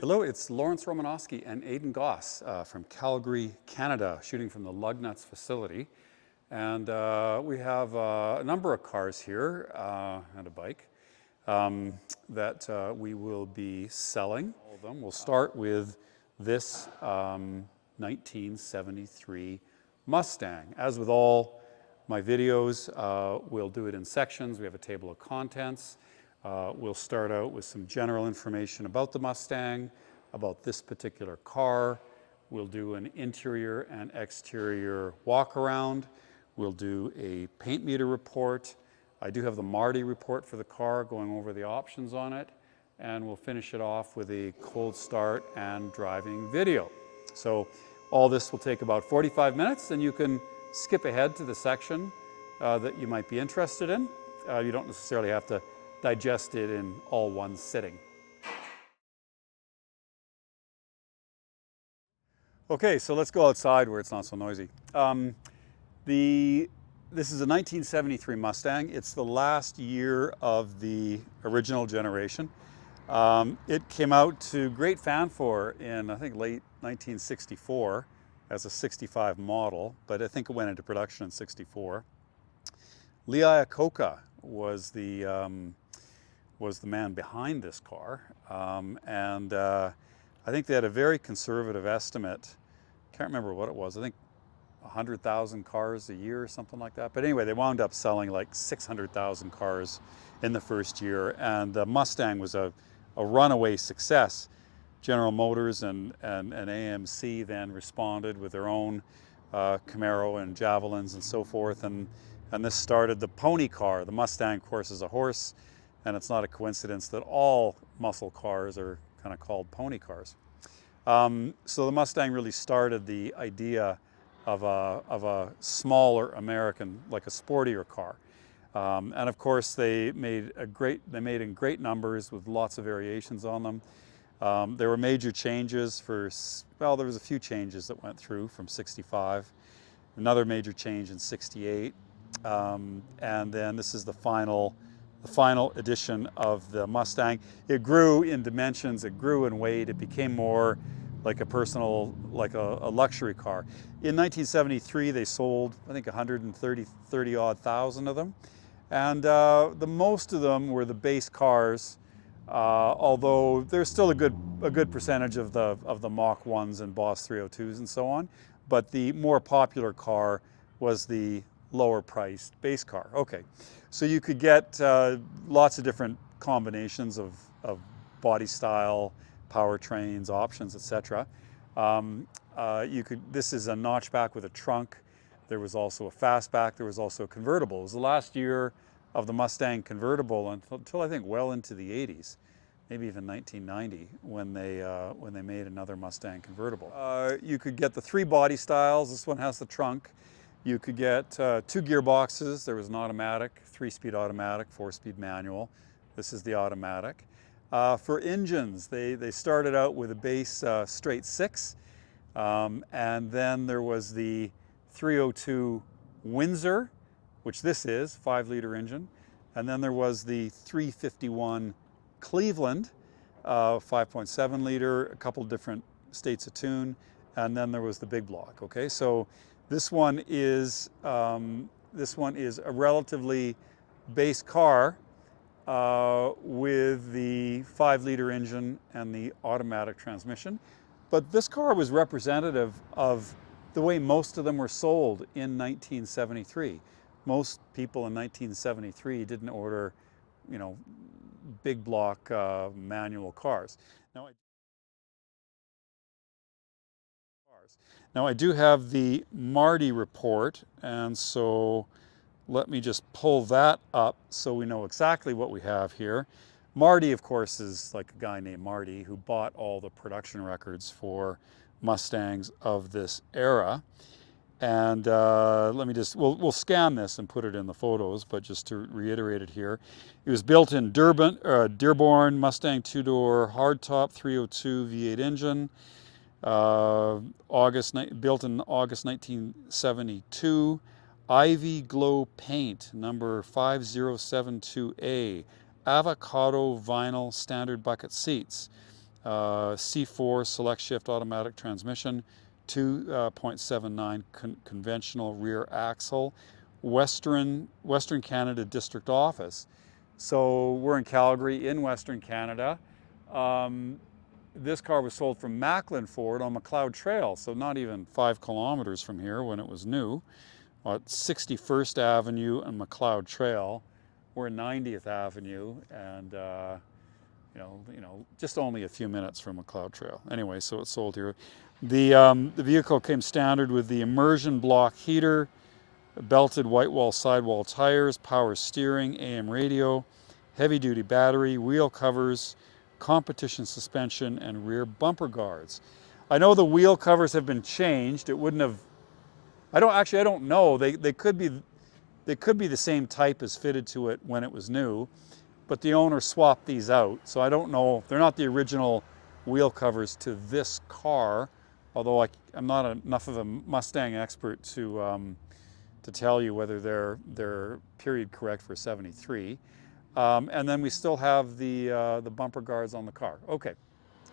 Hello, it's Romanosky and Aidan Goss from Calgary, Canada, shooting from the Lugnuts facility. And we have a number of cars here and a bike that we will be selling. All of them. We'll start with this 1973 Mustang. As with all my videos, we'll do it in sections. We have a table of contents. We'll start out with some general information about the Mustang, about this particular car. We'll do an interior and exterior walk-around. We'll do a paint meter report. I do have the Marti report for the car, going over the options on it. And we'll finish it off with a cold start and driving video. So all this will take about 45 minutes, and you can skip ahead to the section that you might be interested in. You don't necessarily have to digest it in all one sitting. Okay, so let's go outside where it's not so noisy. This is a 1973 Mustang. It's the last year of the original generation. It came out to great fanfare in, I think, late 1964 as a 65 model, but I think it went into production in 64. Lee Iacocca was the man behind this car, and I think they had a very conservative estimate. Can't remember what it was. I think 100,000 cars a year or something like that. But anyway, they wound up selling like 600,000 cars in the first year, and the Mustang was a runaway success. General Motors and AMC then responded with their own Camaro and Javelins and so forth, and this started the pony car. The Mustang, of course, is a horse, and it's not a coincidence that all muscle cars are kind of called pony cars. So the Mustang really started the idea of a smaller American, like a sportier car. And of course, they made in great numbers with lots of variations on them. There were major changes there was a few changes that went through from 65, another major change in 68, and then this is the final edition of the Mustang. It grew in dimensions, it grew in weight, it became more like a personal, like a luxury car. In 1973, they sold, I think, 30-odd thousand of them. And the most of them were the base cars, although there's still a good percentage of the Mach 1s and Boss 302s and so on. But the more popular car was the lower priced base car. Okay, so you could get lots of different combinations of body style, powertrains, options, etc. This is a notchback with a trunk. There was also a fastback. There was also a convertible. It was the last year of the Mustang convertible until I think well into the 80s, maybe even 1990, when they made another Mustang convertible. You could get the 3 body styles. This one has the trunk. You could get 2 gearboxes. There was an automatic, 3-speed automatic, 4-speed manual. This is the automatic. For engines, they started out with a base straight 6, and then there was the 302 Windsor, which this is, 5-liter engine, and then there was the 351 Cleveland, 5.7 liter, a couple different states of tune, and then there was the big block. Okay, so this one is a relatively base car with the 5-liter engine and the automatic transmission. But this car was representative of the way most of them were sold in 1973. Most people in 1973 didn't order, big block manual cars. Now I do have the Marti report, and so let me just pull that up so we know exactly what we have here. Marti, of course, is like a guy named Marti who bought all the production records for Mustangs of this era. And we'll scan this and put it in the photos, but just to reiterate it here. It was built in Dearborn, Mustang 2-door, hardtop 302 V8 engine, built in August 1972. Ivy Glow paint, number 5072A, avocado vinyl standard bucket seats. C4 select shift automatic transmission, 2.79 conventional rear axle, Western Canada District Office. So we're in Calgary in Western Canada. This car was sold from Macklin Ford on McLeod Trail, so not even 5 kilometers from here when it was new, at 61st Avenue and McLeod Trail. We're in 90th Avenue, and just only a few minutes from McLeod Trail. Anyway, so it's sold here. The vehicle came standard with the immersion block heater, belted white wall sidewall tires, power steering, AM radio, heavy duty battery, wheel covers, competition suspension, and rear bumper guards. I know the wheel covers have been changed. It wouldn't have, I don't know. They could be the same type as fitted to it when it was new, but the owner swapped these out. So I don't know, they're not the original wheel covers to this car, although I'm not enough of a Mustang expert to tell you whether they're period correct for 73. And then we still have the bumper guards on the car. Okay.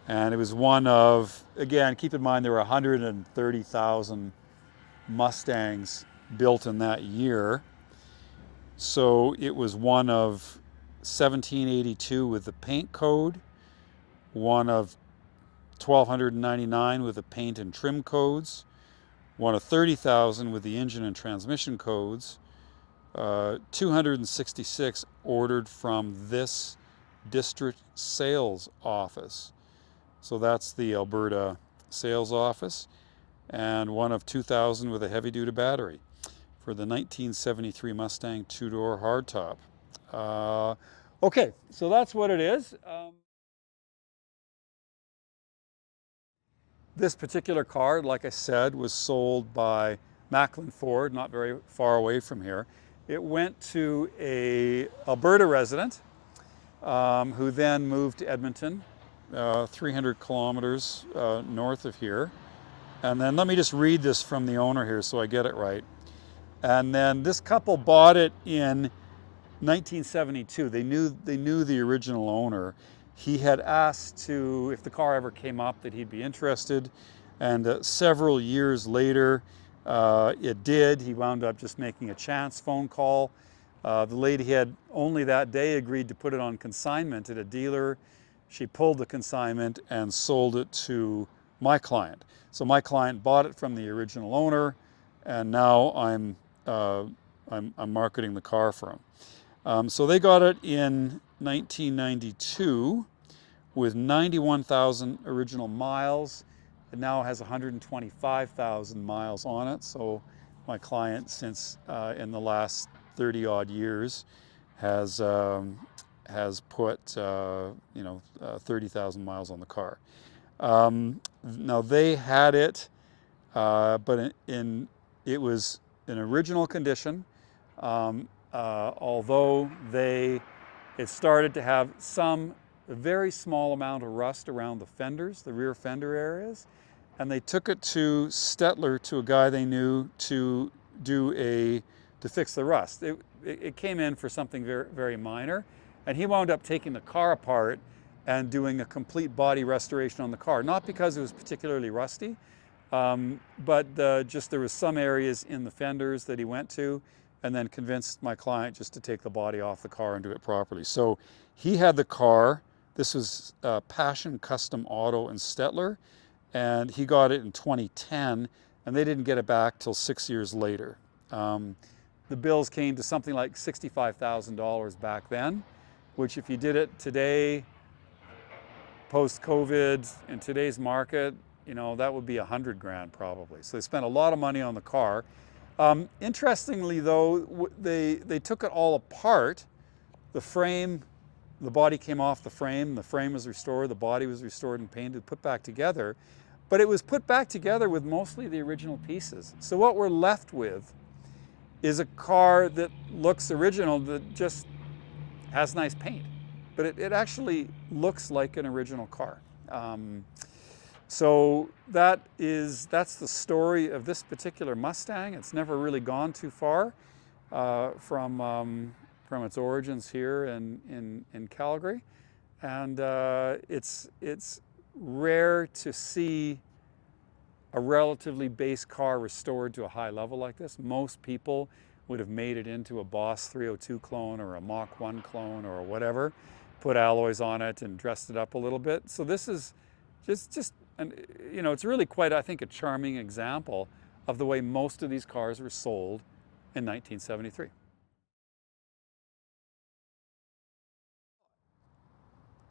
And it was one of, again, keep in mind there were 130,000 Mustangs built in that year. So it was one of 1782 with the paint code, one of 1299 with the paint and trim codes, one of 30,000 with the engine and transmission codes, 266 ordered from this district sales office. So that's the Alberta sales office, and one of 2,000 with a heavy-duty battery for the 1973 Mustang two-door hardtop. Okay, so that's what it is. This particular car, like I said, was sold by Macklin Ford, not very far away from here. It went to a Alberta resident who then moved to Edmonton, 300 kilometers north of here. And then let me just read this from the owner here so I get it right. And then this couple bought it in 1972. They knew the original owner. He had asked if the car ever came up, that he'd be interested. And several years later, it did. He wound up just making a chance phone call. The lady had only that day agreed to put it on consignment at a dealer. She pulled the consignment and sold it to my client. So my client bought it from the original owner, and now I'm marketing the car for him. So they got it in 1992 with 91,000 original miles. It now has 125,000 miles on it. So my client, since in the last 30 odd years, has put 30,000 miles on the car. Now they had it, but it was in original condition. Although it started to have a very small amount of rust around the fenders, the rear fender areas, and they took it to Stettler, to a guy they knew, to fix the rust. It came in for something very, very minor, and he wound up taking the car apart and doing a complete body restoration on the car, not because it was particularly rusty, but just there was some areas in the fenders that he went to, and then convinced my client just to take the body off the car and do it properly. So he had the car. This was Passion Custom Auto in Stettler, and he got it in 2010, and they didn't get it back till 6 years later. The bills came to something like $65,000 back then, which if you did it today, post-COVID, in today's market, that would be 100 grand probably. So they spent a lot of money on the car. Interestingly though, they took it all apart. The frame, the body came off the frame was restored, the body was restored and painted, put back together. But it was put back together with mostly the original pieces. So what we're left with is a car that looks original, that just has nice paint. But it actually looks like an original car. So that's the story of this particular Mustang. It's never really gone too far from its origins here in Calgary, and it's rare to see a relatively base car restored to a high level like this. Most people would have made it into a Boss 302 clone or a Mach 1 clone or whatever, put alloys on it and dressed it up a little bit. So this is just you know, it's really quite, I think, a charming example of the way most of these cars were sold in 1973.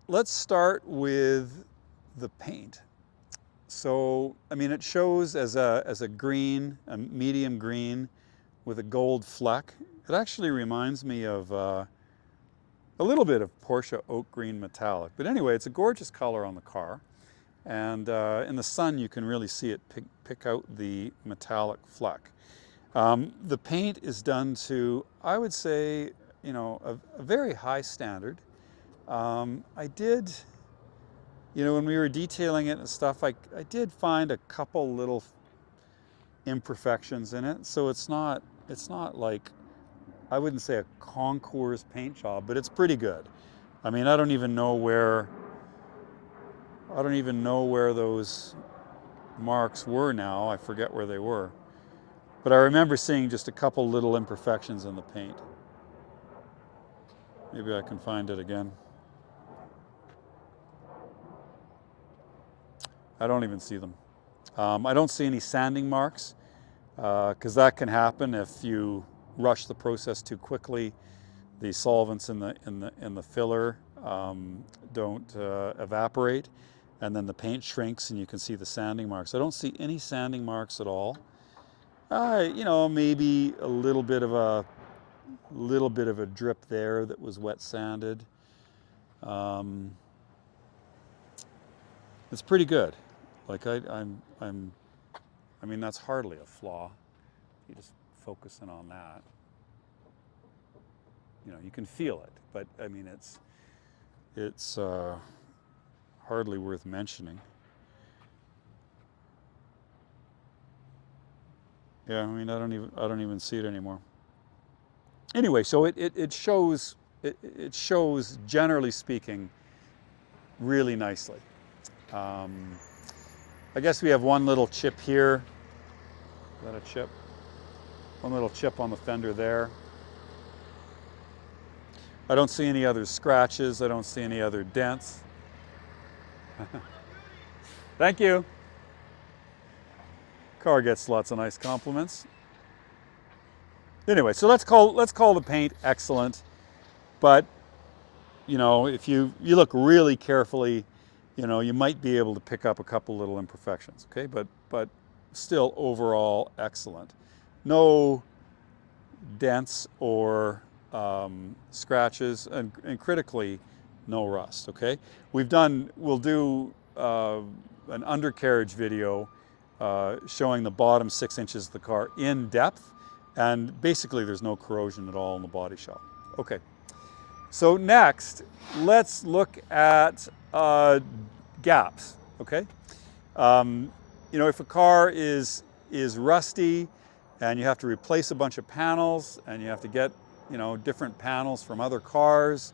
Let's start with the paint. So, I mean, it shows as a green, a medium green with a gold fleck. It actually reminds me of a little bit of Porsche oak green metallic. But anyway, it's a gorgeous color on the car. And in the sun, you can really see it pick out the metallic fleck. The paint is done to, I would say, you know, a very high standard. I did, you know, when we were detailing it and stuff, I did find a couple little imperfections in it. So it's not like, I wouldn't say a concours paint job, but it's pretty good. I mean, I don't even know where those marks were now. I forget where they were. But I remember seeing just a couple little imperfections in the paint. Maybe I can find it again. I don't even see them. I don't see any sanding marks, because that can happen if you rush the process too quickly. The solvents in the filler don't evaporate, and then the paint shrinks, and you can see the sanding marks. I don't see any sanding marks at all. You know, maybe a little bit of a drip there that was wet sanded. It's pretty good. Like I mean, that's hardly a flaw. You just focus in on that. You know, you can feel it, but I mean, it's hardly worth mentioning. Yeah, I mean, I don't even see it anymore. Anyway, so it shows, generally speaking, really nicely. I guess we have one little chip here. Is that a chip? One little chip on the fender there. I don't see any other scratches. I don't see any other dents. Thank you. Car gets lots of nice compliments. Anyway, so let's call the paint excellent. But you know, if you look really carefully, you know, you might be able to pick up a couple little imperfections. Okay, but still overall excellent. No dents or scratches, and critically, no rust. Okay, we'll do an undercarriage video showing the bottom 6 inches of the car in depth, and basically there's no corrosion at all in the body shop. Okay, so next let's look at gaps. Okay, you know, if a car is rusty and you have to replace a bunch of panels, and you have to get, you know, different panels from other cars,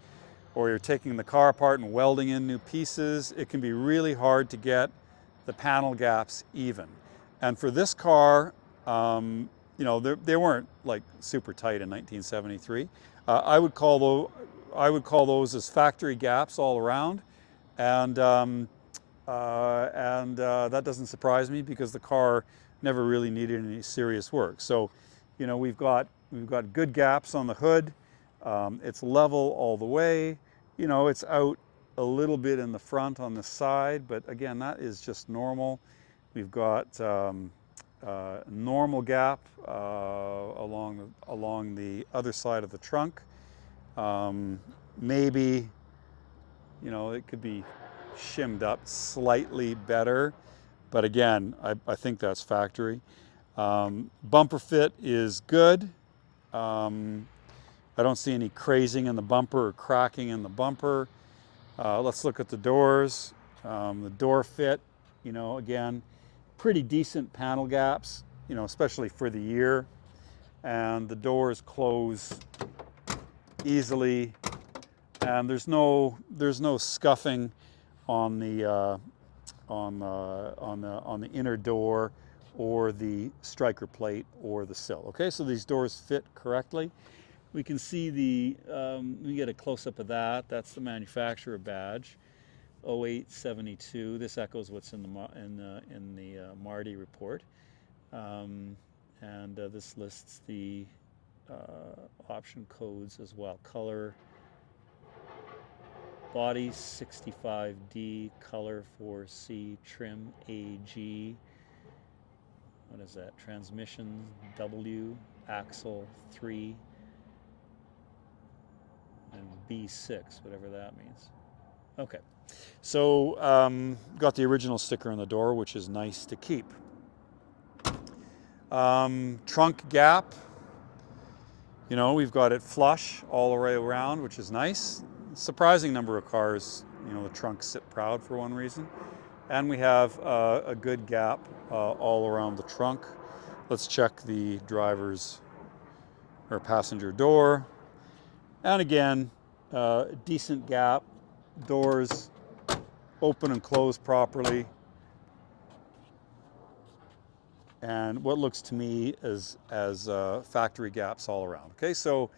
or you're taking the car apart and welding in new pieces, it can be really hard to get the panel gaps even. And for this car, you know, they weren't like super tight in 1973. I would call those as factory gaps all around, and that doesn't surprise me because the car never really needed any serious work. So, you know, we've got good gaps on the hood. It's level all the way. You know, it's out a little bit in the front on the side, but again, that is just normal. We've got normal gap along the other side of the trunk. Maybe, you know, it could be shimmed up slightly better, but again, I think that's factory. Bumper fit is good. I don't see any crazing in the bumper or cracking in the bumper. Let's look at the doors. The door fit, you know, again, pretty decent panel gaps, you know, especially for the year. And the doors close easily, and there's no scuffing on the on the inner door, or the striker plate, or the sill. Okay, so these doors fit correctly. We can see we get a close-up of that. That's the manufacturer badge, 0872. This echoes what's in the Marti report, and this lists the option codes as well. Color, body 65D, color 4C, trim AG. What is that? Transmission W, axle 3, and B6, whatever that means. Okay, so got the original sticker on the door, which is nice to keep. Trunk gap, you know, we've got it flush all the way around, which is nice. Surprising number of cars, you know, the trunks sit proud for one reason. And we have a good gap all around the trunk. Let's check the driver's or passenger door. And again, decent gap, doors open and close properly. And what looks to me as factory gaps all around. Okay, so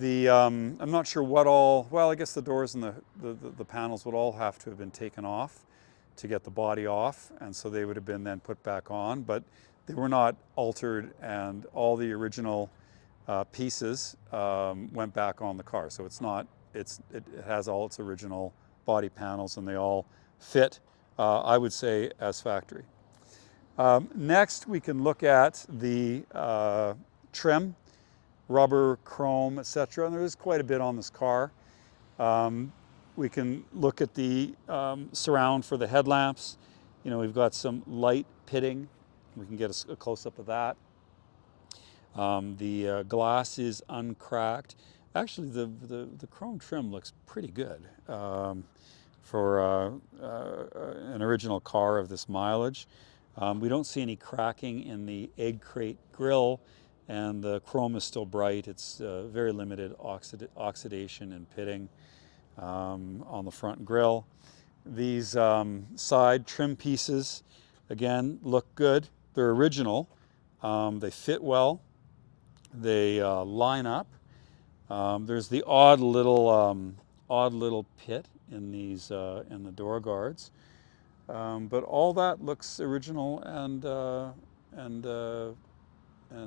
I'm not sure what all, well, I guess the doors and the panels would all have to have been taken off to get the body off, and so they would have been then put back on, but they were not altered, and all the original pieces went back on the car. So it has all its original body panels, and they all fit, I would say, as factory. Next, we can look at the trim, rubber, chrome, etc. And there is quite a bit on this car. We can look at the surround for the headlamps. You know, we've got some light pitting. We can get a close-up of that. The glass is uncracked. Actually, the chrome trim looks pretty good for an original car of this mileage. We don't see any cracking in the egg crate grille, and the chrome is still bright. It's very limited oxidation and pitting on the front grille. These side trim pieces, again, look good. They're original. They fit well. They line up. There's the odd little pit in these in the door guards, but all that looks original and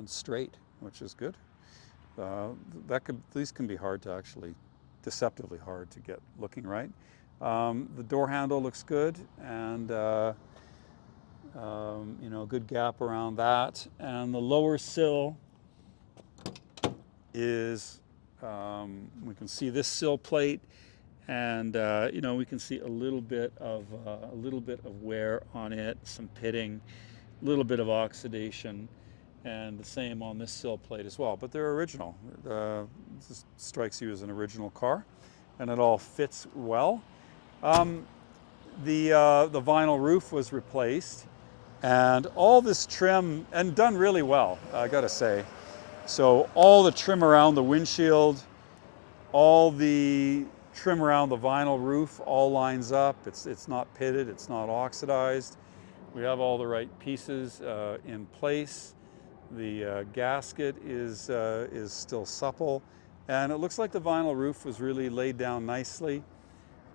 straight, which is good. These can be hard to actually, deceptively hard to get looking right. The door handle looks good, and you know, good gap around that. And the lower sill is, we can see this sill plate, and you know, we can see a little bit of wear on it, some pitting, a little bit of oxidation, and the same on this sill plate as well. But they're original. This strikes you as an original car, and it all fits well. The vinyl roof was replaced, and all this trim, and done really well, I gotta say. So all the trim around the windshield, all the trim around the vinyl roof all lines up. It's not pitted, it's not oxidized. We have all the right pieces in place. The gasket is still supple, and it looks like the vinyl roof was really laid down nicely.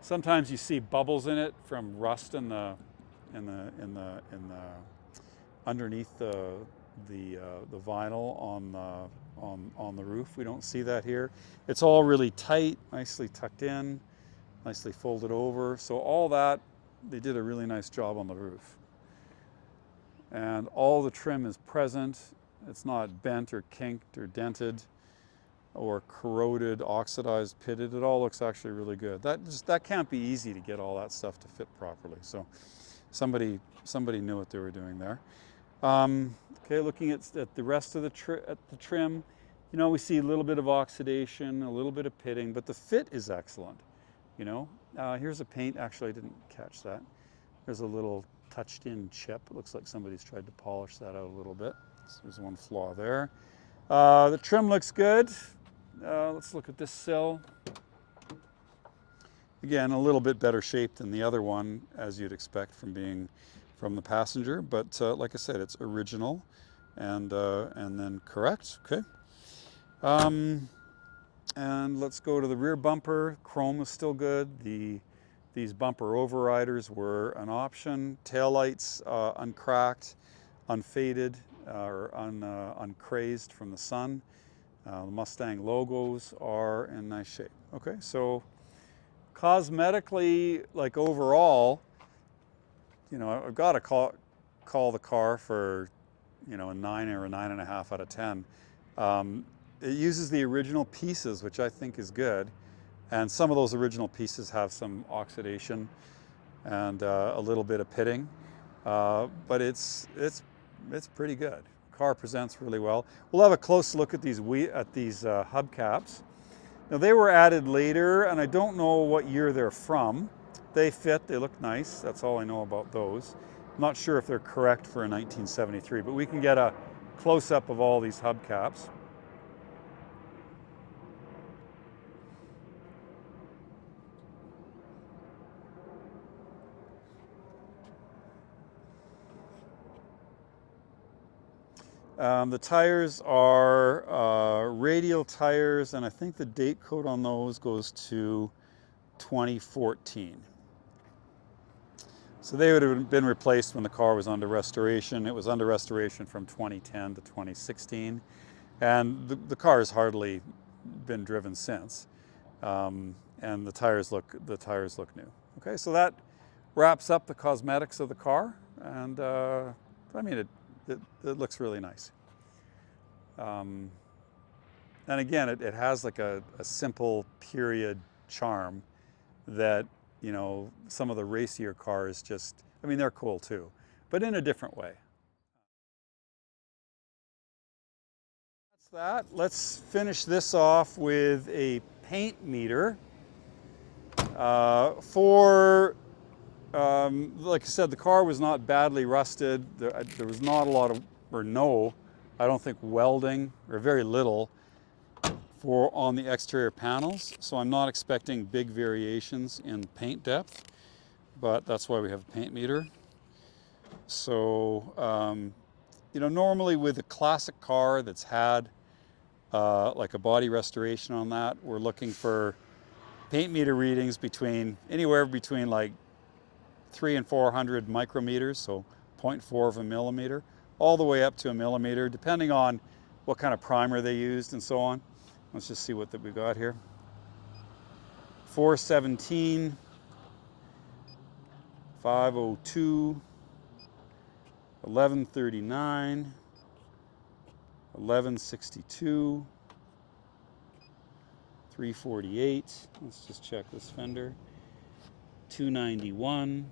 Sometimes you see bubbles in it from rust in the underneath the vinyl on the roof. We don't see that here. It's all really tight, nicely tucked in, nicely folded over. So all that, they did a really nice job on the roof. And all the trim is present. It's not bent or kinked or dented or corroded, oxidized, pitted. It all looks actually really good. That can't be easy to get all that stuff to fit properly. So somebody knew what they were doing there. Okay, looking at the rest of the trim, you know, we see a little bit of oxidation, a little bit of pitting, but the fit is excellent. You know, here's a paint. Actually, I didn't catch that. There's a little touched-in chip. It looks like somebody's tried to polish that out a little bit. So there's one flaw there. The trim looks good. Let's look at this sill. Again, a little bit better shape than the other one, as you'd expect from being from the passenger, but like I said, it's original and then correct. Okay. And let's go to the rear bumper. Chrome is still good. These bumper overriders were an option. Taillights uncracked, unfaded, or uncrazed from the sun. The Mustang logos are in nice shape. Okay, so cosmetically, like overall, you know, I've got to call the car for, you know, a 9 or a 9.5 out of 10. It uses the original pieces, which I think is good. And some of those original pieces have some oxidation and a little bit of pitting, but it's pretty good. Car presents really well. We'll have a close look at these hubcaps. Now they were added later, and I don't know what year they're from. They fit, they look nice. That's all I know about those. I'm not sure if they're correct for a 1973, but we can get a close-up of all these hubcaps. The tires are radial tires, and I think the date code on those goes to 2014. So they would have been replaced when the car was under restoration. It was under restoration from 2010 to 2016, and the car has hardly been driven since. And the tires look new. Okay, so that wraps up the cosmetics of the car, and I mean it looks really nice. And again, it has like a simple period charm that, you know, some of the racier cars just, I mean, they're cool too, but in a different way. That's that. Let's finish this off with a paint meter. Like I said, the car was not badly rusted. There was not a lot of, or no, I don't think welding, or very little, on the exterior panels. So I'm not expecting big variations in paint depth, but that's why we have a paint meter. So, you know, normally with a classic car that's had like a body restoration on that, we're looking for paint meter readings anywhere between like 300 and 400 micrometers, so 0.4 of a millimeter, all the way up to a millimeter, depending on what kind of primer they used and so on. Let's just see what we got here. 417, 502, 1139, 1162, 348. Let's just check this fender. 291,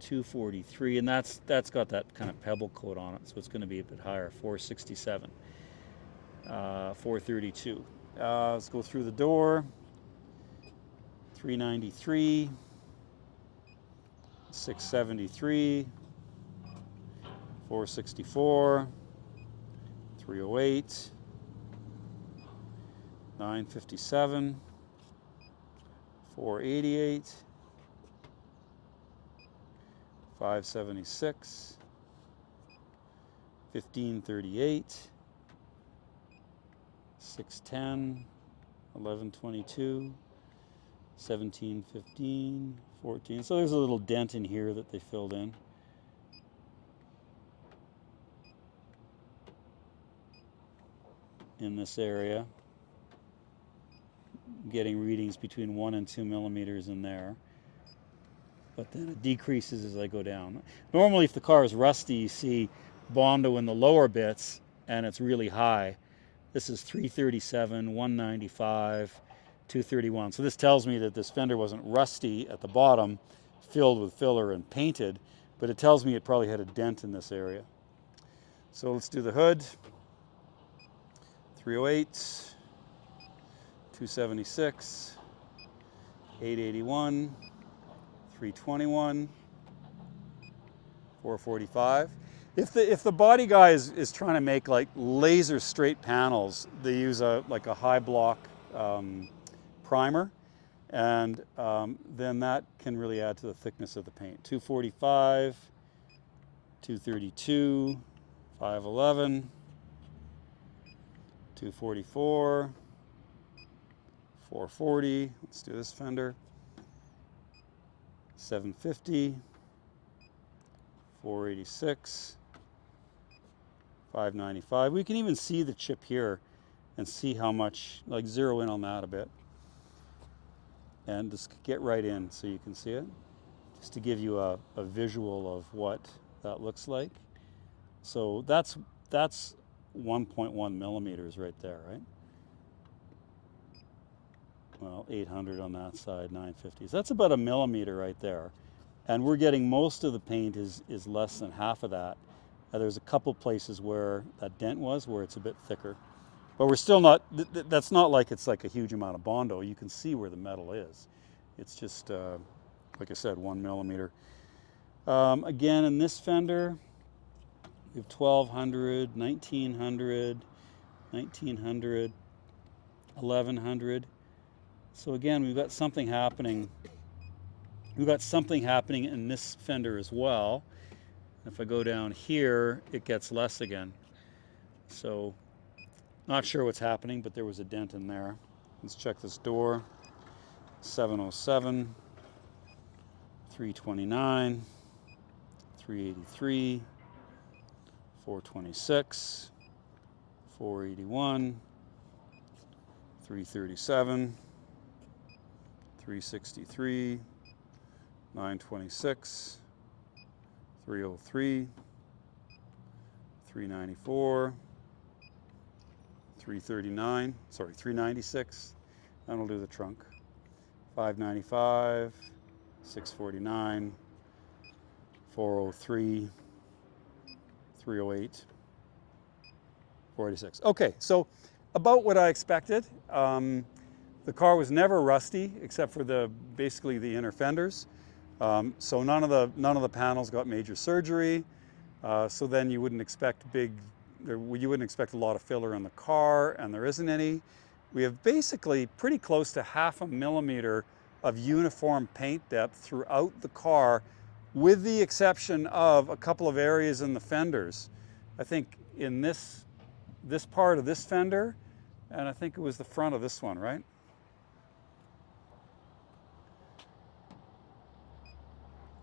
243, and that's got that kind of pebble coat on it, so it's going to be a bit higher. 467, 432. Let's go through the door. 393, 673, 464, 308, 957, 488, 576, 1538, 610, 1122, 1715, 14. So there's a little dent in here that they filled in. In this area, getting readings between 1 and 2 millimeters in there, but then it decreases as I go down. Normally, if the car is rusty, you see Bondo in the lower bits and it's really high. This is 337, 195, 231. So this tells me that this fender wasn't rusty at the bottom, filled with filler and painted, but it tells me it probably had a dent in this area. So let's do the hood. 308, 276, 881, 321, 445. If the body guy is trying to make like laser straight panels, they use like a high block primer, And then that can really add to the thickness of the paint. 245, 232, 511, 244, 440, let's do this fender, 750, 486, 595. We can even see the chip here and see how much, like zero in on that a bit. And just get right in so you can see it, just to give you a visual of what that looks like. So that's 1.1 millimeters right there, right? Well, 800 on that side, 950. So that's about a millimeter right there. And we're getting most of the paint is less than half of that. There's a couple places where that dent was, where it's a bit thicker. But we're still not, that's not like it's like a huge amount of Bondo. You can see where the metal is. It's just, like I said, 1 millimeter. Again, in this fender, we have 1200, 1900, 1900, 1100. So again, we've got something happening. We've got something happening in this fender as well. If I go down here, it gets less again. So not sure what's happening, but there was a dent in there. Let's check this door. 707, 329, 383, 426, 481, 337, 363, 926, 303, 394, 339, sorry, 396, and we'll do the trunk. 595, 649, 403, 308, 486. Okay, so about what I expected. The car was never rusty except for basically the inner fenders. So none of the panels got major surgery. So then you wouldn't expect a lot of filler in the car, and there isn't any. We have basically pretty close to 0.5 millimeter of uniform paint depth throughout the car, with the exception of a couple of areas in the fenders. I think in this part of this fender, and I think it was the front of this one, right?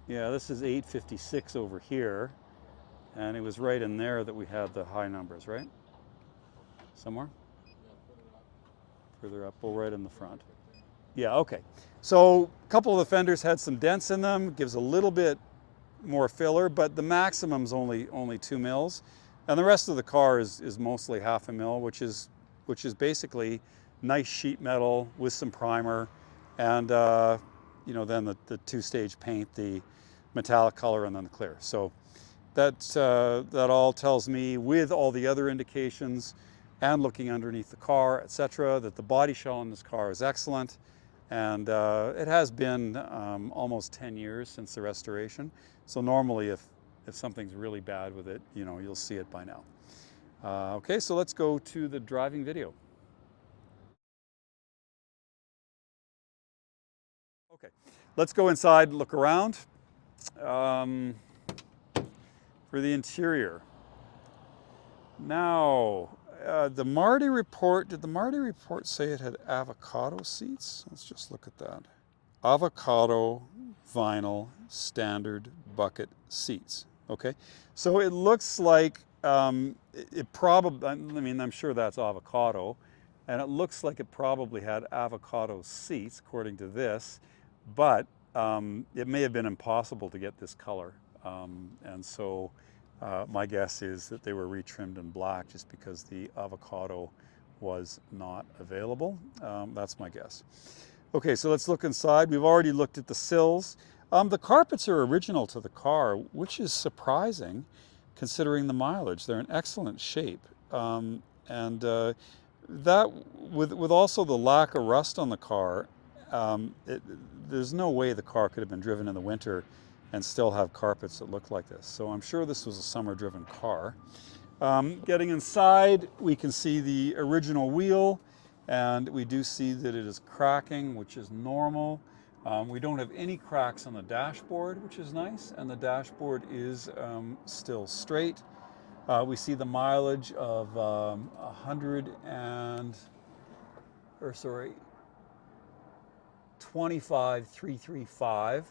Yeah, this is 856 over here, and it was right in there that we had the high numbers, right? Somewhere? Further up, well, right in the front. Yeah, okay. So a couple of the fenders had some dents in them, gives a little bit more filler, but the maximum's only 2 mils. And the rest of the car is mostly 0.5 mil, which is basically nice sheet metal with some primer, and you know, then the two-stage paint, the metallic color, and then the clear. So that all tells me, with all the other indications and looking underneath the car, etc., that the body shell in this car is excellent. And it has been almost 10 years since the restoration. So normally if something's really bad with it, you know, you'll see it by now. Okay, so let's go to the driving video. Okay, let's go inside and look around. For the interior. Now, the Marti report, did the Marti report say it had avocado seats? Let's just look at that. Avocado vinyl standard bucket seats. Okay, so it looks like it probably, I mean, I'm sure that's avocado, and it looks like it probably had avocado seats according to this, but it may have been impossible to get this color, and so my guess is that they were retrimmed in black just because the avocado was not available. That's my guess. Okay, so let's look inside. We've already looked at the sills. The carpets are original to the car, which is surprising considering the mileage. They're in excellent shape. And that, with also the lack of rust on the car, there's no way the car could have been driven in the winter and still have carpets that look like this. So I'm sure this was a summer-driven car. Getting inside, we can see the original wheel, And we do see that it is cracking, which is normal. We don't have any cracks on the dashboard, which is nice, and the dashboard is still straight. We see the mileage of 25,335,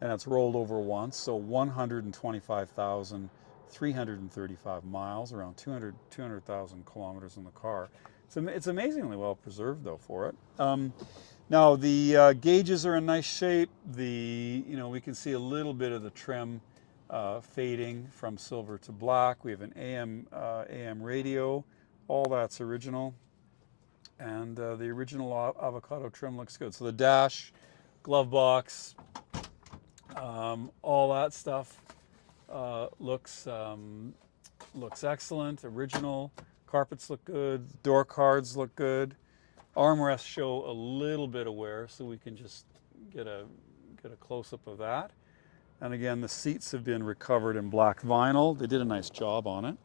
and it's rolled over once, so 125,335 miles, around 200,000 kilometers in the car. So it's amazingly well preserved, though, for it. Now the gauges are in nice shape. We can see a little bit of the trim fading from silver to black. We have an AM radio. All that's original, and the original avocado trim looks good. So the dash, glove box, all that stuff looks excellent. Original. Carpets look good. Door cards look good. Armrests show a little bit of wear, so we can just get a close-up of that. And again, the seats have been recovered in black vinyl. They did a nice job on it.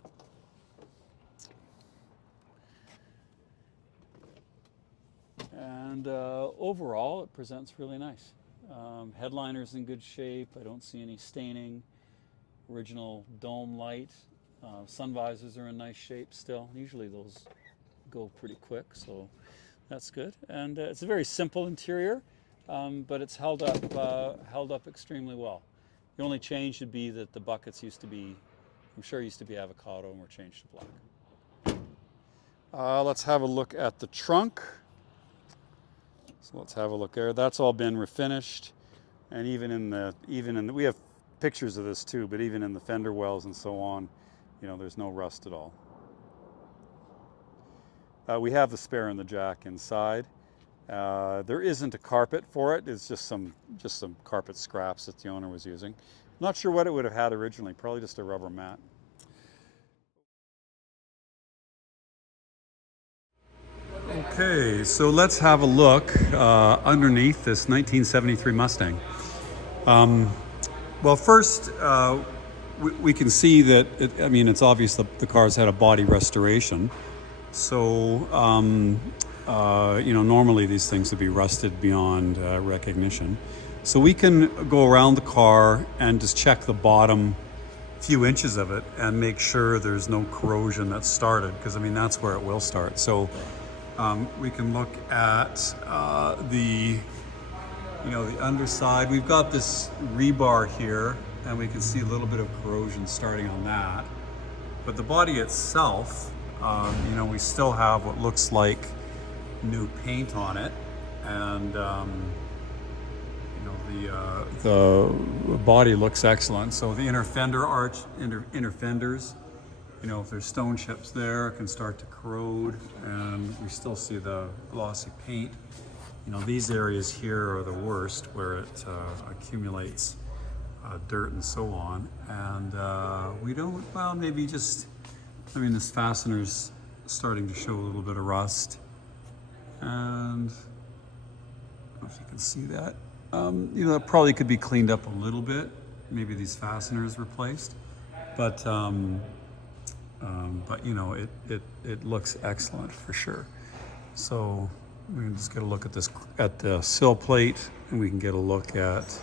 And overall, it presents really nice. Headliner's in good shape. I don't see any staining. Original dome light. Sun visors are in nice shape still. Usually those go pretty quick, so that's good. And it's a very simple interior, but it's held up extremely well. The only change would be that the buckets used to be avocado and were changed to black. Let's have a look at the trunk. So let's have a look there. That's all been refinished, and even in the we have pictures of this too, but even in the fender wells and so on, there's no rust at all. We have the spare in the jack inside. There isn't a carpet for it. It's just some carpet scraps that the owner was using. Not sure what it would have had originally. Probably just a rubber mat. Okay, so let's have a look underneath this 1973 Mustang. Well, first, we can see that, it's obvious that the car's had a body restoration. So, normally these things would be rusted beyond recognition. So we can go around the car and just check the bottom few inches of it and make sure there's no corrosion that's started, because that's where it will start. So we can look at the underside. We've got this rebar here, and we can see a little bit of corrosion starting on that. But the body itself, we still have what looks like new paint on it, and the body looks excellent. So the inner fender arch, inner fenders, if there's stone chips there, it can start to corrode, and we still see the glossy paint. These areas here are the worst, where it accumulates dirt and so on. And this fastener's starting to show a little bit of rust. And I don't know if you can see that. That probably could be cleaned up a little bit. Maybe these fasteners replaced. But it looks excellent for sure. So we can just get a look at the sill plate, and we can get a look at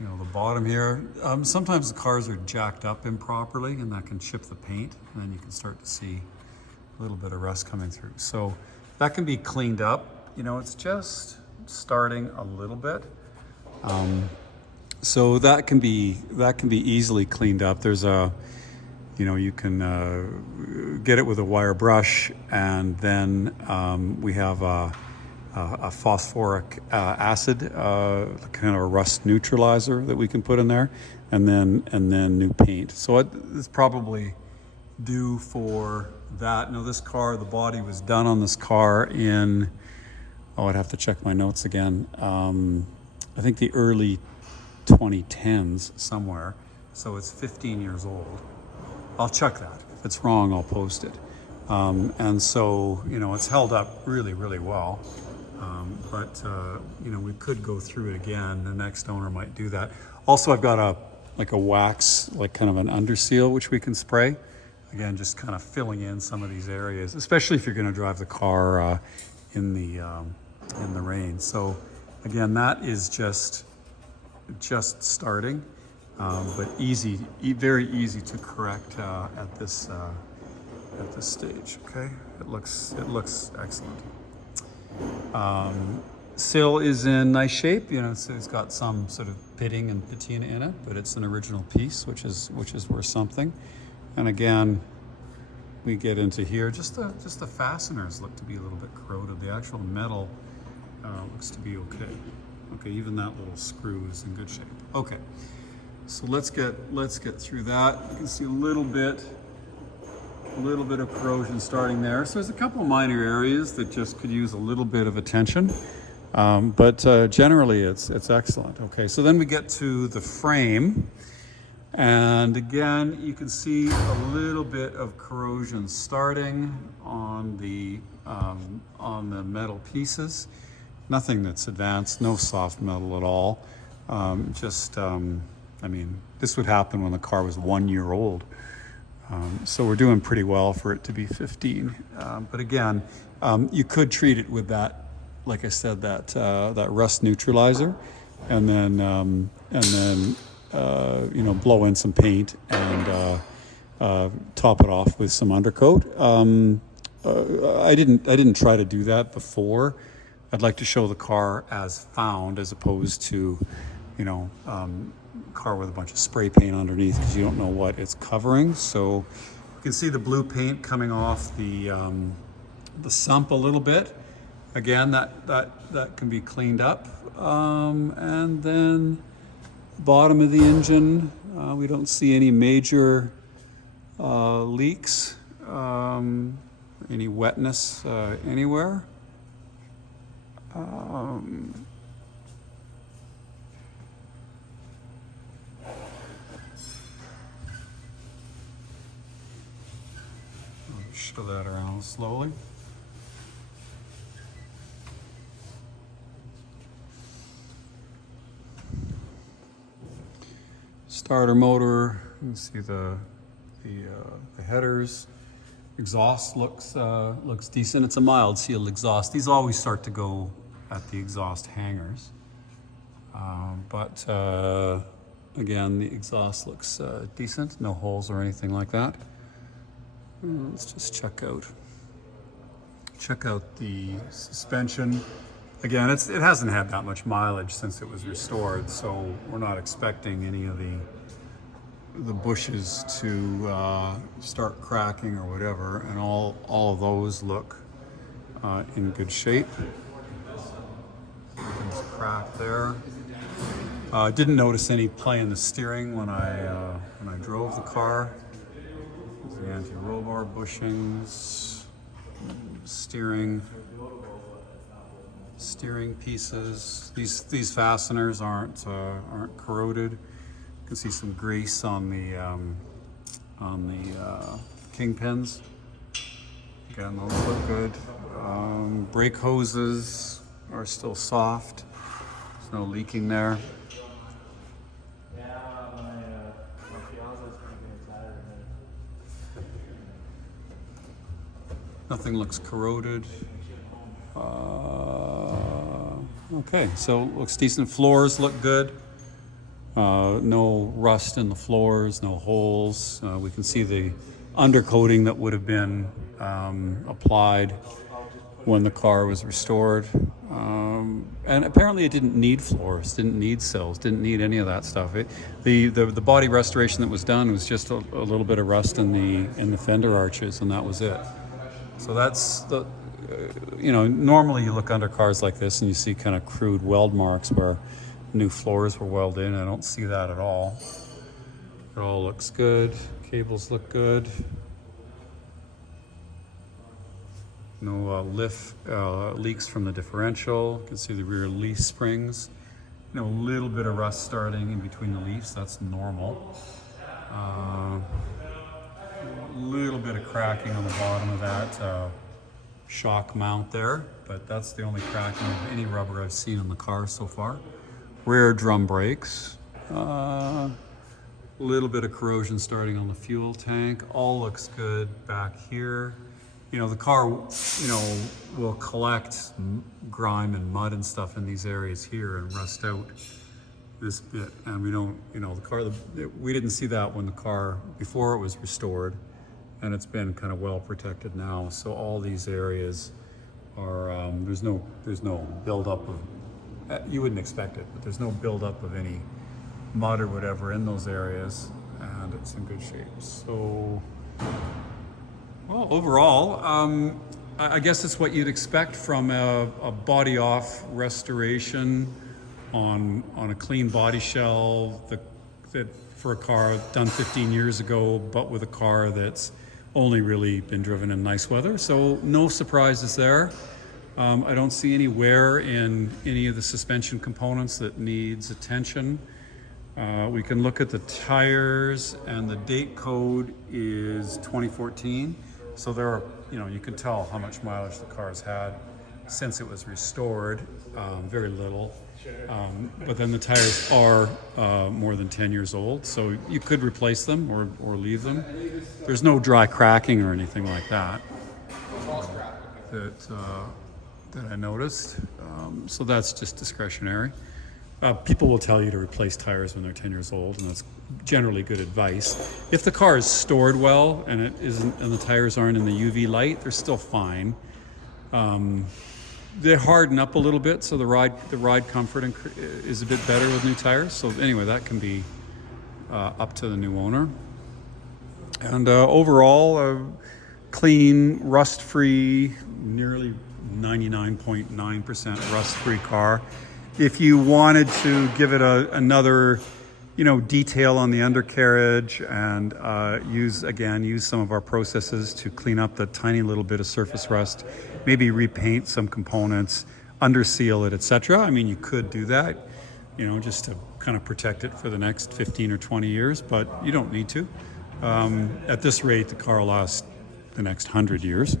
the bottom here. Sometimes the cars are jacked up improperly, and that can chip the paint, and then you can start to see a little bit of rust coming through. So that can be cleaned up. It's just starting a little bit. So that can be easily cleaned up. There's you can get it with a wire brush, and then we have a phosphoric acid, kind of a rust neutralizer that we can put in there, and then new paint. So it's probably due for that. Now this car, the body was done on this car in, I'd have to check my notes again. I think the early 2010s somewhere. So it's 15 years old. I'll check that. If it's wrong, I'll post it. And so, it's held up really, really well. But we could go through it again. The next owner might do that. Also, I've got a wax, kind of an underseal, which we can spray. Again, just kind of filling in some of these areas, especially if you're going to drive the car in the rain. So again, that is just starting, but very easy to correct at this stage. Okay, it looks excellent. Sill is in nice shape. You know, so it's got some sort of pitting and patina in it, but it's an original piece, which is worth something. And again, we get into here. Just the fasteners look to be a little bit corroded. The actual metal looks to be okay. Okay, even that little screw is in good shape. Okay, so let's get through that. You can see a little bit of corrosion starting there. So there's a couple of minor areas that just could use a little bit of attention, but generally it's excellent. Okay, so then we get to the frame, and again you can see a little bit of corrosion starting on the metal pieces. Nothing that's advanced, no soft metal at all. I mean, this would happen when the car was 1 year old. So we're doing pretty well for it to be 15. But again, you could treat it with that, like I said, that rust neutralizer, and then you know, blow in some paint and top it off with some undercoat. I didn't try to do that before. I'd like to show the car as found, as opposed to, you know, car with a bunch of spray paint underneath, because you don't know what it's covering. So you can see the blue paint coming off the sump a little bit. Again, that can be cleaned up. And then bottom of the engine, we don't see any major leaks, any wetness anywhere. Show that around slowly. Starter motor, you can see the headers. Exhaust looks decent. It's a mild sealed exhaust. These always start to go at the exhaust hangers, but again, the exhaust looks decent. No holes or anything like that. Let's just check out the suspension. Again, it hasn't had that much mileage since it was restored, so we're not expecting any of the bushes to start cracking or whatever, and all of those look in good shape. Nothing's cracked there. Didn't notice any play in the steering when I drove the car. The anti-roll bar bushings, steering pieces. These fasteners aren't corroded. You can see some grease on the kingpins. Again, those look good. Brake hoses are still soft. There's no leaking there. Nothing looks corroded. Okay, so looks decent. Floors look good. No rust in the floors, no holes. We can see the undercoating that would have been applied when the car was restored. And apparently it didn't need floors, didn't need sills, didn't need any of that stuff. The body restoration that was done was just a little bit of rust in the fender arches, and that was it. So that's the, you know, normally you look under cars like this and you see kind of crude weld marks where new floors were welded in. I don't see that at all. It all looks good. Cables look good. No leaks from the differential. You can see the rear leaf springs. You know, a little bit of rust starting in between the leaves. That's normal. A little bit of cracking on the bottom of that shock mount there, but that's the only cracking of any rubber I've seen on the car so far. Rear drum brakes. A little bit of corrosion starting on the fuel tank. All looks good back here. the car, will collect grime and mud and stuff in these areas here and rust out this bit. And we don't, we didn't see that when the car, before it was restored, and it's been kind of well protected now. So all these areas are, there's no buildup of, you wouldn't expect it, but there's no buildup of any mud or whatever in those areas, and it's in good shape. So, well, overall, I guess it's what you'd expect from a body off restoration on a clean body shell that for a car done 15 years ago, but with a car that's only really been driven in nice weather. So no surprises there. I don't see any wear in any of the suspension components that needs attention. We can look at the tires, and the date code is 2014. So there are, you can tell how much mileage the car's had since it was restored, very little. But then the tires are more than 10 years old, so you could replace them or leave them. There's no dry cracking or anything like that that I noticed. So that's just discretionary. People will tell you to replace tires when they're 10 years old, and that's generally good advice. If the car is stored well and it isn't, and the tires aren't in the UV light, they're still fine. They harden up a little bit, so the ride comfort is a bit better with new tires. So anyway, that can be up to the new owner. And overall, clean, rust-free, nearly 99.9% rust-free car. If you wanted to give it another, detail on the undercarriage and use some of our processes to clean up the tiny little bit of surface rust, maybe repaint some components, underseal it, etc. I mean, you could do that, just to kind of protect it for the next 15 or 20 years, but you don't need to. At this rate, the car will last the next 100 years.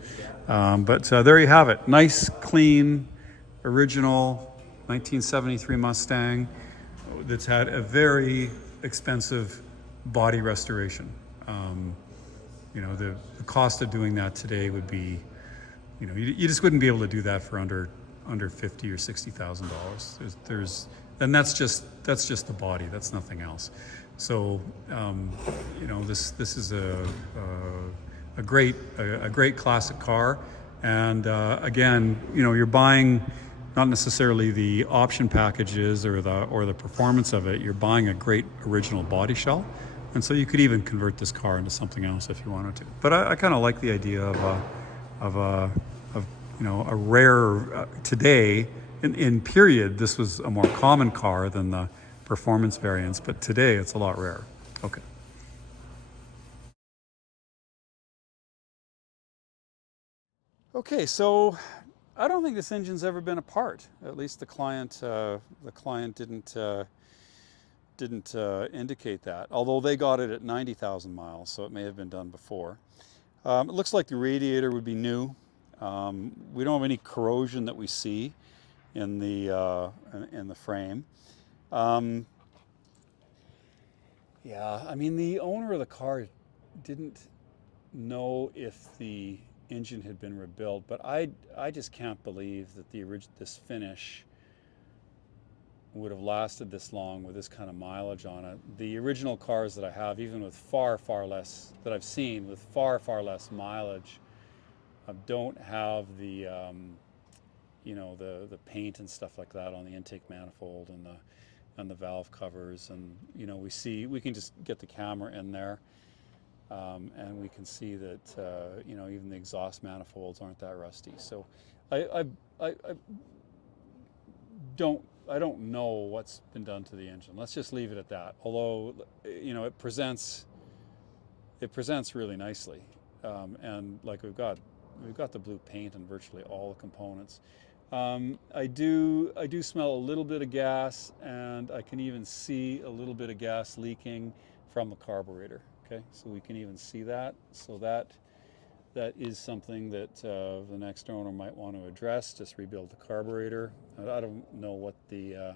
But there you have it. Nice, clean, original 1973 Mustang that's had a very expensive body restoration. The cost of doing that today would be, you just wouldn't be able to do that for under $50,000 or $60,000. And that's just the body. That's nothing else. So this is a great classic car. And again, you're buying not necessarily the option packages or the performance of it. You're buying a great original body shell, and so you could even convert this car into something else if you wanted to. But I kind of like the idea of a rare today. In period, this was a more common car than the performance variants, but today it's a lot rarer. Okay. Okay, so I don't think this engine's ever been apart. At least the client didn't indicate that. Although they got it at 90,000 miles, so it may have been done before. It looks like the radiator would be new. We don't have any corrosion that we see in the frame. Yeah, I mean, the owner of the car didn't know if the engine had been rebuilt, but I just can't believe that this finish would have lasted this long with this kind of mileage on it. The original cars that I have, even with far less that I've seen, with far less mileage, don't have the the paint and stuff like that on the intake manifold and the valve covers, and we can just get the camera in there. And we can see that even the exhaust manifolds aren't that rusty. So I don't know what's been done to the engine. Let's just leave it at that. Although it presents really nicely, and like we've got the blue paint on virtually all the components. I do smell a little bit of gas, and I can even see a little bit of gas leaking from the carburetor. Okay, so we can even see that. So that is something that the next owner might want to address. Just rebuild the carburetor. I don't know what the.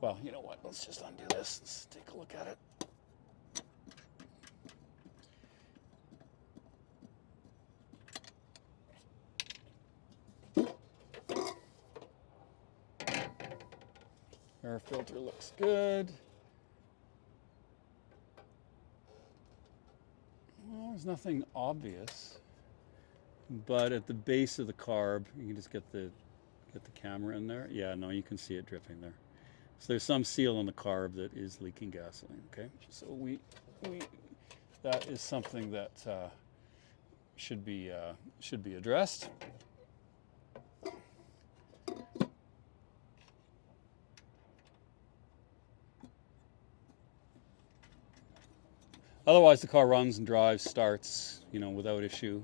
Well, you know what? Let's just undo this. Let's take a look at it. Air filter looks good. Well, there's nothing obvious, but at the base of the carb, you can just get the camera in there. Yeah, no, you can see it dripping there. So there's some seal on the carb that is leaking gasoline. Okay, so that is something that should be addressed. Otherwise, the car runs and drives, starts, without issue,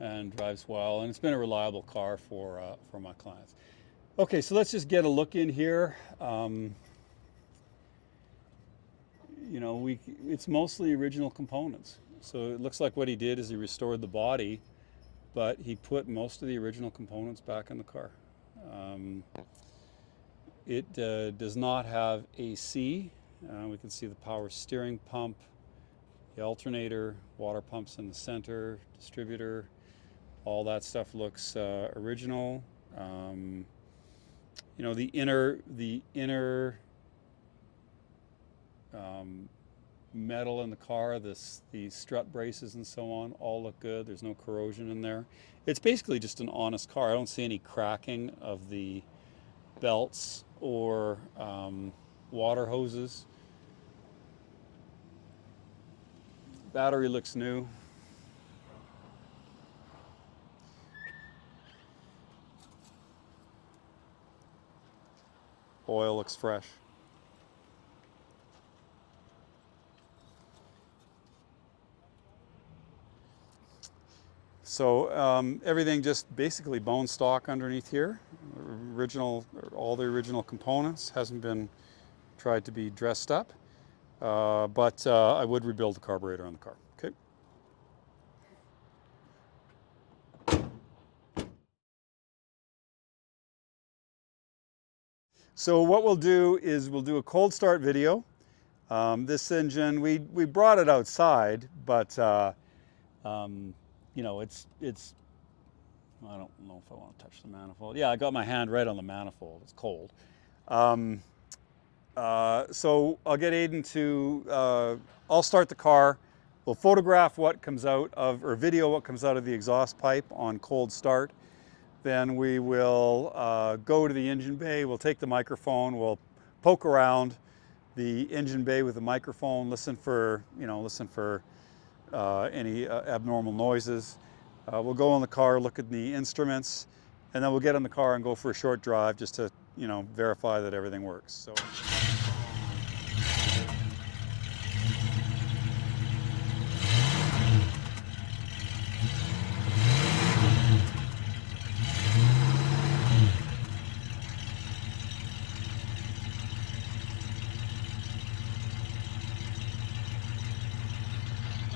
and drives well. And it's been a reliable car for my clients. Okay, so let's just get a look in here. It's mostly original components. So it looks like what he did is he restored the body, but he put most of the original components back in the car. It does not have AC. We can see the power steering pump, the alternator, water pumps in the center, distributor. All that stuff looks original. The inner metal in the car, the strut braces and so on, all look good. There's no corrosion in there. It's basically just an honest car. I don't see any cracking of the belts or water hoses. Battery looks new. Oil looks fresh. So everything just basically bone stock underneath here. All the original components, hasn't been tried to be dressed up, but I would rebuild the carburetor on the car. Okay. So what we'll do is we'll do a cold start video. This engine, we brought it outside, but it's I don't know if I want to touch the manifold. Yeah, I got my hand right on the manifold. It's cold. So I'll get Aiden to, I'll start the car. We'll photograph what comes out of, or video what comes out of the exhaust pipe on cold start. Then we will go to the engine bay. We'll take the microphone. We'll poke around the engine bay with the microphone. Listen for any abnormal noises. We'll go in the car, look at the instruments, and then we'll get in the car and go for a short drive just to, verify that everything works. So.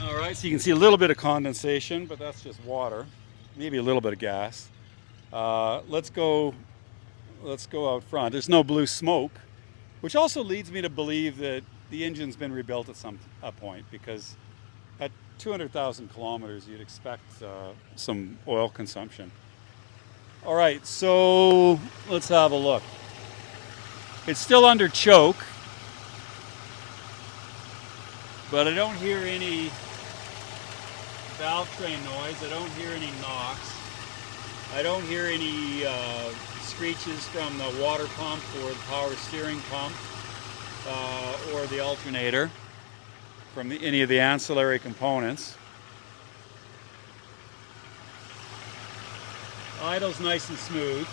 All right, so you can see a little bit of condensation, but that's just water, maybe a little bit of gas. Let's go out front. There's no blue smoke, which also leads me to believe that the engine's been rebuilt at some point, because at 200,000 kilometers, you'd expect some oil consumption. All right, so let's have a look. It's still under choke, but I don't hear any valve train noise. I don't hear any knocks. I don't hear any screeches from the water pump or the power steering pump or the alternator from any of the ancillary components. Idle's nice and smooth.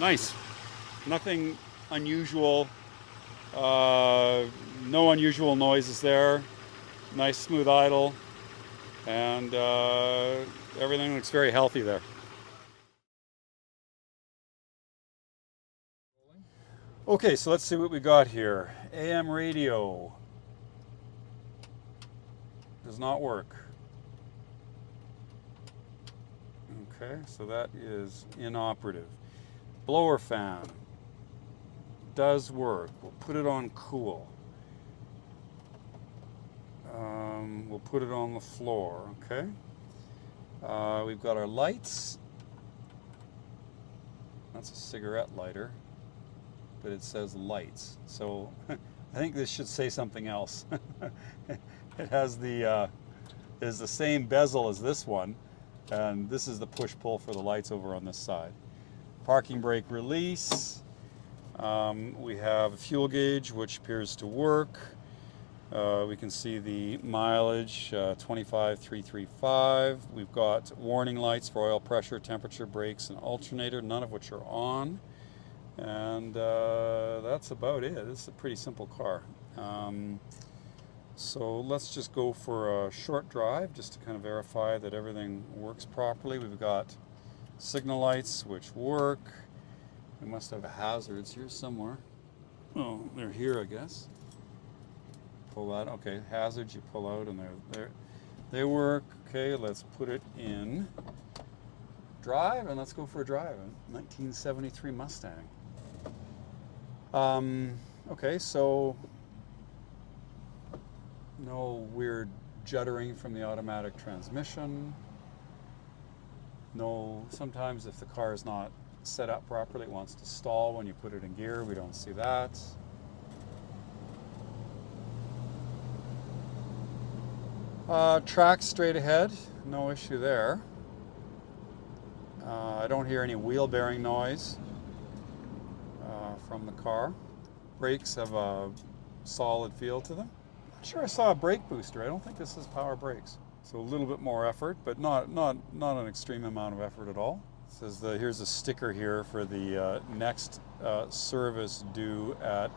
Nice. Nothing unusual. No unusual noises there. Nice smooth idle. And everything looks very healthy there. Okay, so let's see what we got here. AM radio does not work. Okay, so that is inoperative. Blower fan does work. We'll put it on cool. We'll put it on the floor, okay? We've got our lights. That's a cigarette lighter, but it says lights. So I think this should say something else. It has is the same bezel as this one, and this is the push-pull for the lights over on this side. Parking brake release. We have a fuel gauge, which appears to work. We can see the mileage, 25,335. We've got warning lights for oil pressure, temperature, brakes, and alternator, none of which are on. And that's about it. This is a pretty simple car. So let's just go for a short drive just to kind of verify that everything works properly. We've got signal lights which work. We must have hazards here somewhere. Oh, they're here, I guess. Pull that. Okay, hazards you pull out, and they work. Okay, let's put it in drive, and let's go for a drive. 1973 Mustang. Okay, so no weird juddering from the automatic transmission. No, sometimes if the car is not set up properly, it wants to stall when you put it in gear. We don't see that. Track straight ahead, no issue there. I don't hear any wheel bearing noise from the car. Brakes have a solid feel to them. Not sure I saw a brake booster. I don't think this is power brakes. So a little bit more effort, but not an extreme amount of effort at all. It says here's a sticker here for the next service due at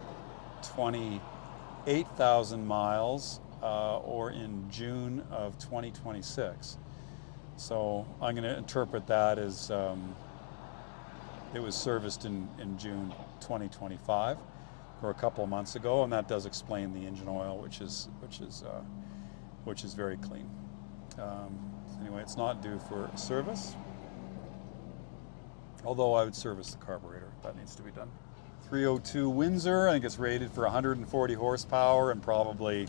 28,000 miles or in June of 2026. So I'm going to interpret that as it was serviced in June 2025, or a couple of months ago, and that does explain the engine oil, which is very clean. Anyway, it's not due for service, although I would service the carburetor. That needs to be done. 302 Windsor, I think it's rated for 140 horsepower and probably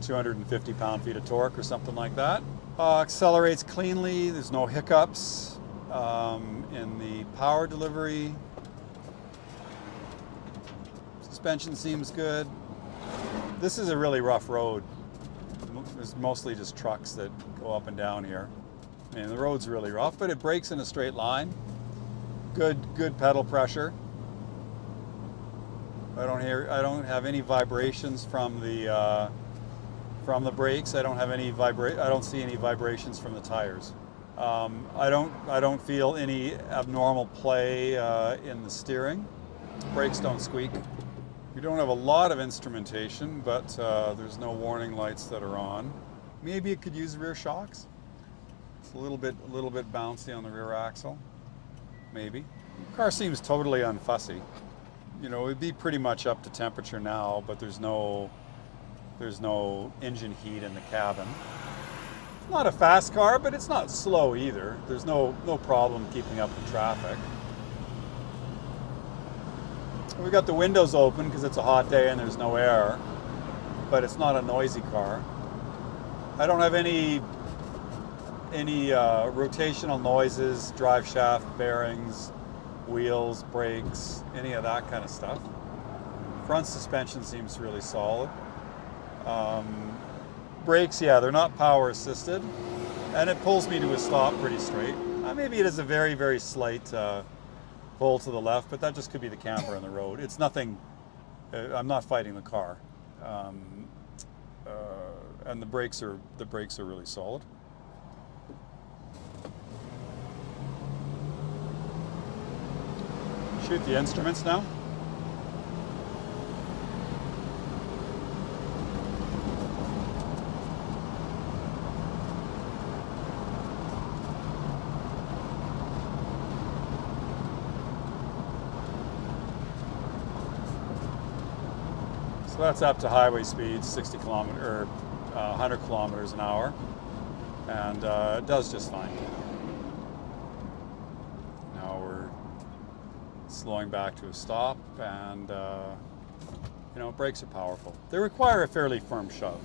250 pound-feet of torque or something like that. Accelerates cleanly, there's no hiccups in the power delivery. Suspension seems good. This is a really rough road. There's mostly just trucks that go up and down here. I mean, the road's really rough, but it brakes in a straight line. Good pedal pressure. I don't have any vibrations from the brakes. I don't see any vibrations from the tires. I don't feel any abnormal play in the steering. Brakes don't squeak. We don't have a lot of instrumentation, but there's no warning lights that are on. Maybe it could use rear shocks. It's a little bit bouncy on the rear axle. Maybe. The car seems totally unfussy. You know, it'd be pretty much up to temperature now, but there's no engine heat in the cabin. It's not a fast car, but it's not slow either. There's no problem keeping up with traffic. We got the windows open because it's a hot day and there's no air, but it's not a noisy car. I don't have any rotational noises, drive shaft, bearings, wheels, brakes, any of that kind of stuff. Front suspension seems really solid. Brakes, yeah, they're not power assisted, and it pulls me to a stop pretty straight. Maybe it is a very, very slight pull to the left, but that just could be the camber on the road. It's nothing. I'm not fighting the car, and the brakes are really solid. Shoot the instruments now. that's up to highway speeds, 60 kilometer or 100 kilometers an hour, and it does just fine. Now we're slowing back to a stop, and you know, brakes are powerful. They require a fairly firm shove.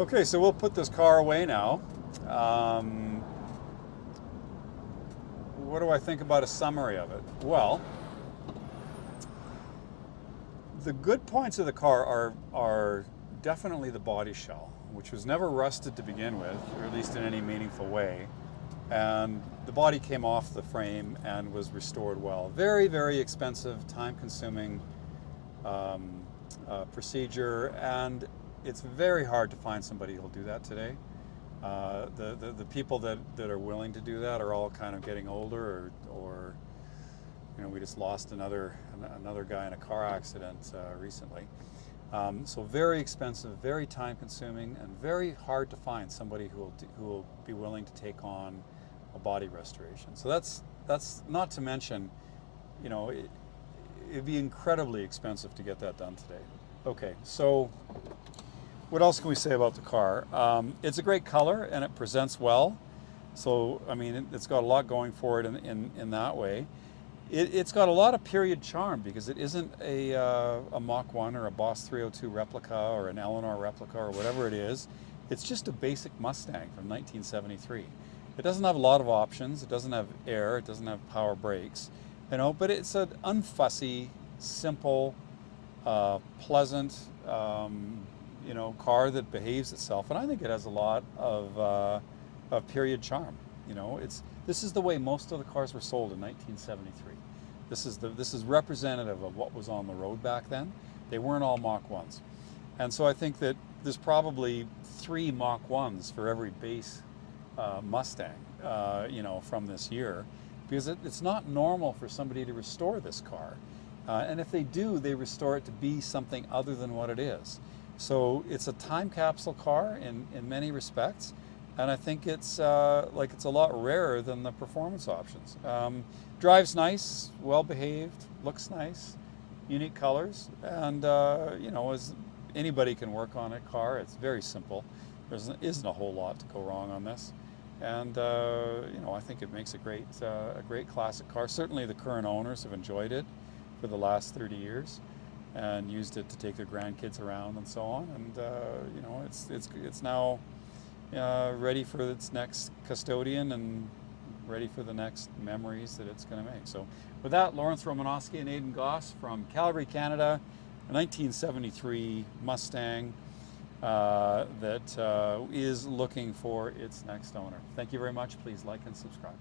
Okay, so we'll put this car away now. What do I think about a summary of it? Well, the good points of the car are definitely the body shell, which was never rusted to begin with, or at least in any meaningful way. And the body came off the frame and was restored well. Very, very expensive, time-consuming procedure, and it's very hard to find somebody who'll do that today. The people that are willing to do that are all kind of getting older, or you know, we just lost another guy in a car accident recently. So very expensive, very time-consuming, and very hard to find somebody who will be willing to take on a body restoration. So that's not to mention, you know, it'd be incredibly expensive to get that done today. Okay, so what else can we say about the car? It's a great color and it presents well. So, I mean, it's got a lot going for it in that way. It's got a lot of period charm because it isn't a Mach 1 or a Boss 302 replica or an Eleanor replica or whatever it is. It's just a basic Mustang from 1973. It doesn't have a lot of options. It doesn't have air. It doesn't have power brakes, you know, but it's an unfussy, simple, pleasant, you know, car that behaves itself. And I think it has a lot of period charm. You know, this is the way most of the cars were sold in 1973. This is representative of what was on the road back then. They weren't all Mach 1s. And so I think that there's probably 3 Mach 1s for every base Mustang, you know, from this year, because it's not normal for somebody to restore this car. And if they do, they restore it to be something other than what it is. So it's a time capsule car in many respects. And I think it's it's a lot rarer than the performance options. Drives nice, well behaved, looks nice, unique colors, and you know, as anybody can work on a car, it's very simple. There isn't a whole lot to go wrong on this, and you know, I think it makes a great classic car. Certainly, the current owners have enjoyed it for the last 30 years, and used it to take their grandkids around and so on. And you know, it's now ready for its next custodian and ready for the next memories that it's going to make. So with that, Lromanosky and Aidan Goss from Calgary, Canada, a 1973 Mustang that is looking for its next owner. Thank you very much. Please like and subscribe.